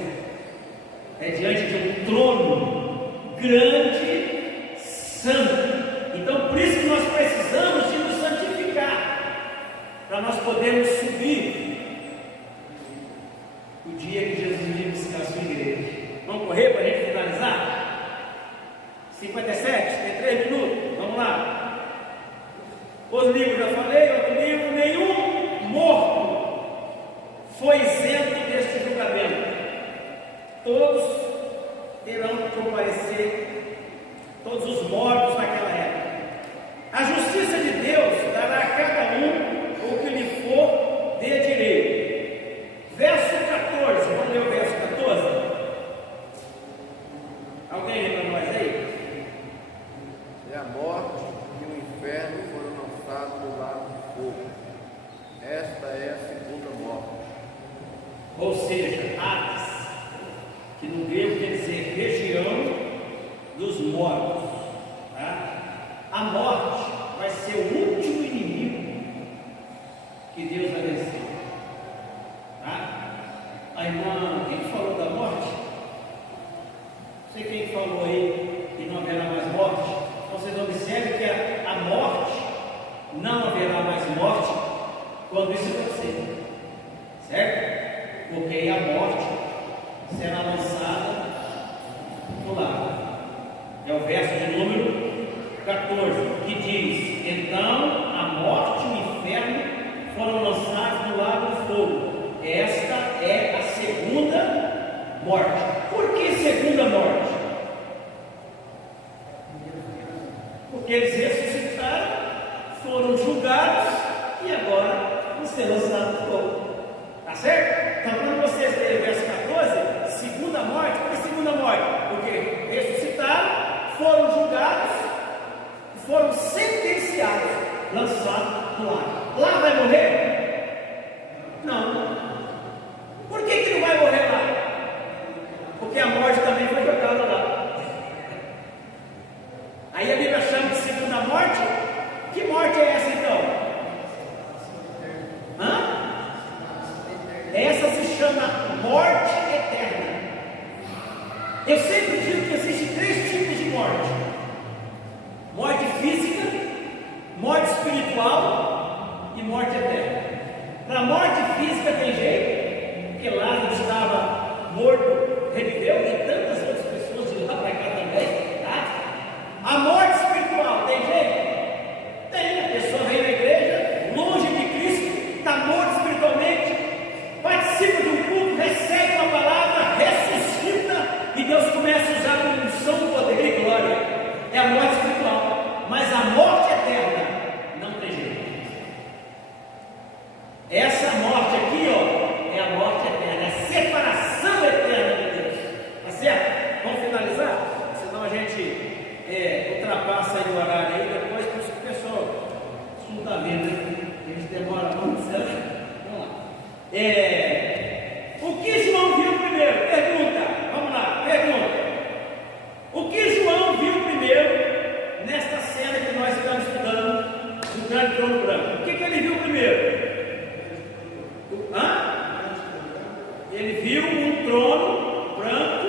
É diante de um trono grande, santo. Então, por isso que nós precisamos de nos santificar, para nós podermos subir o dia que Jesus vir buscar a sua igreja. Vamos correr para a gente finalizar? 57, tem 3 minutos, vamos lá. Os livros já falei, outro livro, nenhum morto foi isento deste julgamento. Todos terão que comparecer, todos os mortos naquela época. A justiça de Deus dará a cada um o que lhe for de direito. Verso 14, vamos ler o verso 14? Alguém lê para nós aí? E a morte e o inferno foram lançados no lago de fogo. Esta é a segunda morte. Ou seja, Hades, que no grego quer dizer região dos mortos. Tá? A morte vai ser o último inimigo que Deus vai vencer. Tá? A irmã, quem falou da morte? Não sei quem falou aí que não haverá mais morte. Vocês observem que a morte, não haverá mais morte quando isso acontecer, certo? Porque a morte será lançada no lago. É o verso de número 14, que diz: então a morte e o inferno foram lançados no lago de fogo. Esta é a segunda morte. Por que segunda morte? Porque eles ressuscitaram, foram julgados e agora vão ser lançados no fogo. Tá certo? Então, quando você lê o verso 14, segunda morte, por que segunda morte? Porque ressuscitaram, foram julgados, foram sentenciados, lançados no lago. Lá vai morrer? Não. Por que não vai morrer lá? Porque a morte também foi jogada lá. Aí a Bíblia chama de segunda morte. Que morte é essa então? Essa se chama morte eterna. Eu sempre digo que existem 3 tipos de morte: morte física, morte espiritual e morte eterna. Para a morte física tem jeito, porque Lázaro estava morto, reviveu, e tantas outras pessoas de lá para cá também, tá? A morte espiritual tem jeito? Tem. A pessoa vem na igreja, longe de Cristo, está morto espiritualmente, participa de um culto, recebe uma palavra, ressuscita, e Deus começa a usar com unção, poder e glória. É a morte espiritual. Mas a morte eterna não tem jeito. Essa morte aqui, ó, é a morte eterna, é a separação eterna de Deus. Tá certo? Vamos finalizar? Senão a gente ultrapassa aí o horário aí, depois por isso que o pessoal não está vendo, né? A gente demora muito, certo? Vamos lá. O que João viu primeiro? Pergunta. Vamos lá, pergunta. O que João viu primeiro nesta cena que nós estamos estudando do grande trono branco? O que ele viu primeiro? Ele viu um trono branco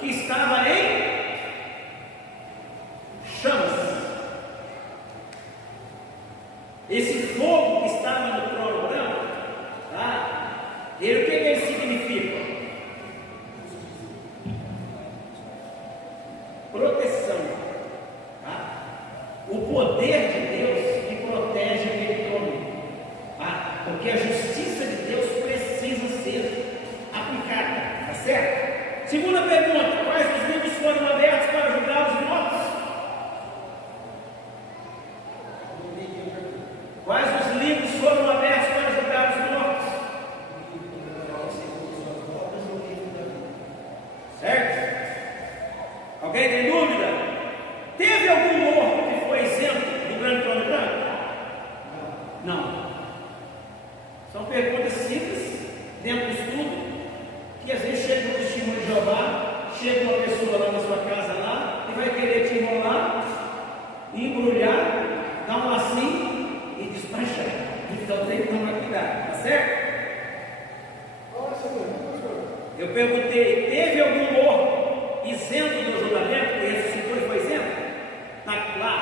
que estava em chamas. Esse fogo que estava no trono branco, tá? O que ele significa? Proteção, tá? O poder de Deus que protege aquele trono, tá? Porque a justiça de Deus precisa ser aplicada, tá certo? Segunda pergunta: quais os livros foram abertos para julgar os mortos? Quais os livros foram abertos para julgar os mortos? Certo? Alguém tem dúvida? Teve algum morto que foi isento do grande trono branco? Não. São perguntas simples, dentro do estudo, que às vezes chega no testemunho de Jeová, chega uma pessoa lá na sua casa lá, e vai querer te enrolar, embrulhar, dar um lacinho e despachar. Então tem que tomar cuidado, tá certo? Eu perguntei: teve algum morto isento do julgamento, que ressuscitou e foi isento? Lá.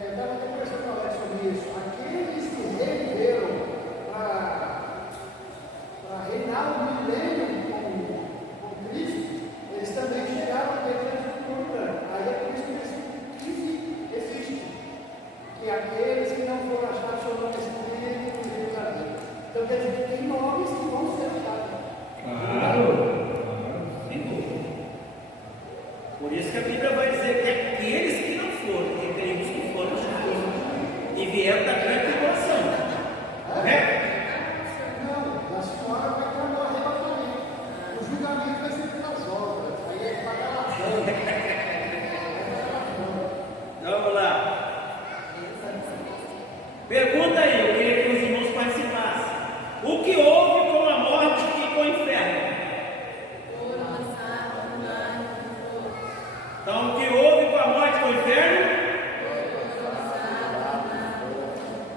Estava conversando com a Alex sobre isso. Aqueles que reviveram para reinar o milênio com Cristo, eles também chegaram dentro do trono branco. Aí é por isso que existe. Que aqueles que não foram achados foram escritos em Jerusalém. Então quer dizer que tem nomes que vão ser achados. Claro, sem dúvida. Por isso que a Bíblia vai dizer que aqueles que não foram, que creemos que foram chamados e vieram da grande tribulação. Correto? Não, a senhora vai ter um arrebatamento. O julgamento vai ser pelas obras. Aí é pagar a Vamos lá. Pergunta aí, eu queria que os irmãos participassem. O que houve com a morte e com o inferno? Então, o que houve com a morte e com o inferno?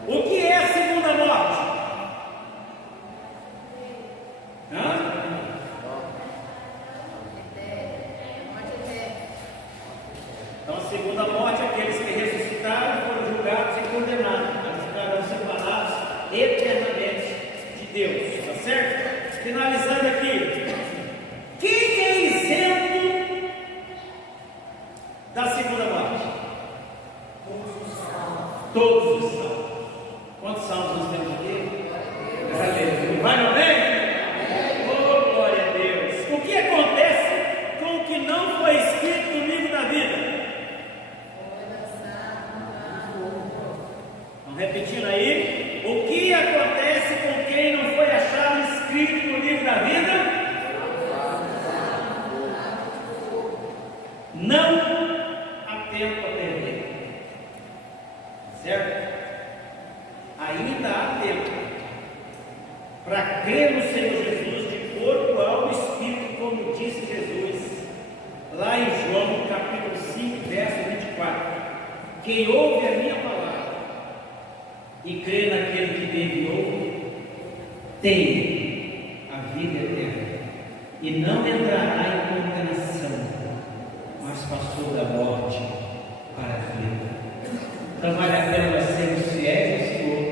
O que é a segunda morte? Então, a segunda morte é aqueles que ressuscitaram, foram julgados e condenados, mas ficarão separados eternamente de Deus. Tá certo? Finalizando aqui. Quem é isento da segunda morte? Todos os salvos. Quantos salmos nós temos aqui? Aleluia. Vai no bem? Oh, glória a Deus. O que acontece com o que não foi escrito no livro da vida? Vamos repetindo aí. O que acontece com quem não foi achado escrito no livro da vida? Não há tempo a perder. Certo? Ainda há tempo para crer no Senhor Jesus de corpo, alma e espírito, como disse Jesus lá em João capítulo 5, verso 24. Quem ouve a minha palavra e crê naquele que me enviou, tem a vida eterna e não entrará em condenação, mas passou da morte para a vida. Então vale a pena nós sermos fiéis ao Senhor